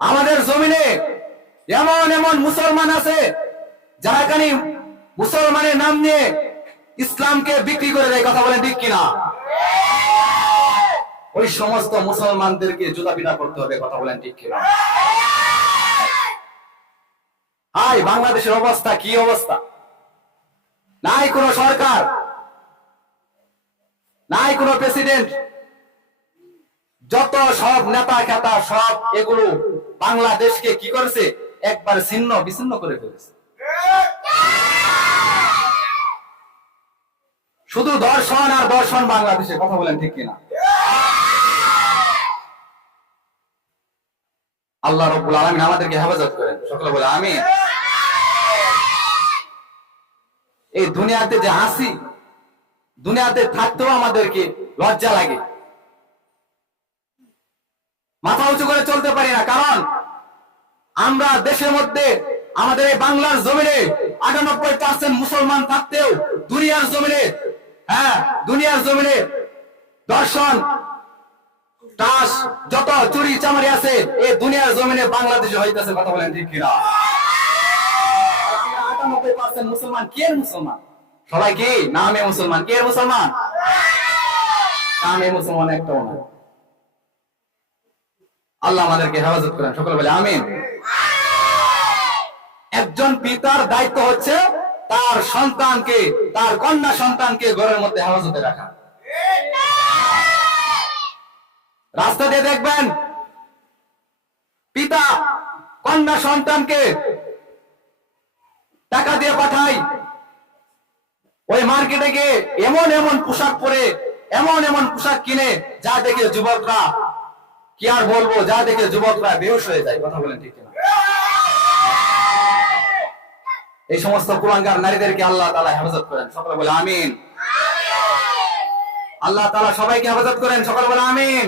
আমাদের জমিনে এমন এমন মুসলমান আছে যারা খানি মুসলমানের নাম নিয়ে ইসলামকে বিক্রি করে দেয়। কথা বলেন ঠিক কিনা? ওই সমস্ত মুসলমানদেরকে জুতা পিটা করতে হবে। কথা বলেন ঠিক কিনা? হাই, বাংলাদেশের অবস্থা কি অবস্থা! নাই কোন সরকার, নাই কোন প্রেসিডেন্ট, যত সব নেতা খেতা সব এগুলো বাংলাদেশকে কি করেছে, একবার ছিন্ন বিচ্ছিন্ন করে ফেলেছে। শুধু দর্শন আর দর্শন বাংলাদেশে। কথা বলেন ঠিক কিনা? আল্লাহ রাব্বুল আলামিন আমাদেরকে হেফাজত করেন। সকলে বলে আমিন। এই দুনিয়াতে যে হাসি, দুনিয়াতে থাকতেও আমাদেরকে লজ্জা লাগে, মাথা উঁচু করে চলতে পারি না। কারণ আমরা দেশের মধ্যে, আমাদের এই বাংলার জমিনে 98% মুসলমান থাকতেও দুনিয়ার জমিনে, দুনিয়ার জমিনে দর্শন টাস যত চুরি চামারি আছে এই দুনিয়ার জমিনে বাংলাদেশে হইতেছে। কথা বলেন ঠিক কিনা? 98% মুসলমান। কে মুসলমান? সবাই কি নামে মুসলমান? কে মুসলমান? নামে মুসলমান একটাও না। আল্লাহ আমাদেরকে হেফাজত করেন। সকলে বলে আমিন। একজন পিতার দায়িত্ব হচ্ছে তার সন্তানকে, তার কন্যা সন্তানকে ঘরের মধ্যে হেফাজতে রাখা। রাস্তা দিয়ে দেখবেন পিতা কন্যা সন্তানকে টাকা দিয়ে পাঠায়, ওই মার্কেটে গিয়ে এমন এমন পোশাক পরে, এমন এমন পোশাক কিনে, যা দেখে যুবকরা, কি আর বলবো, যা দেখে যুবকরা বেহুশ হয়ে যায়। কথা বলেন ঠিক কিনা? এই সমস্ত কুলাঙ্গার নারীদেরকে আল্লাহ তাআলা হেফাজত করেন। সকলে বলে আমিন। আল্লাহ তাআলা সবাইকে হেফাজত করেন। সকলে বলে আমিন।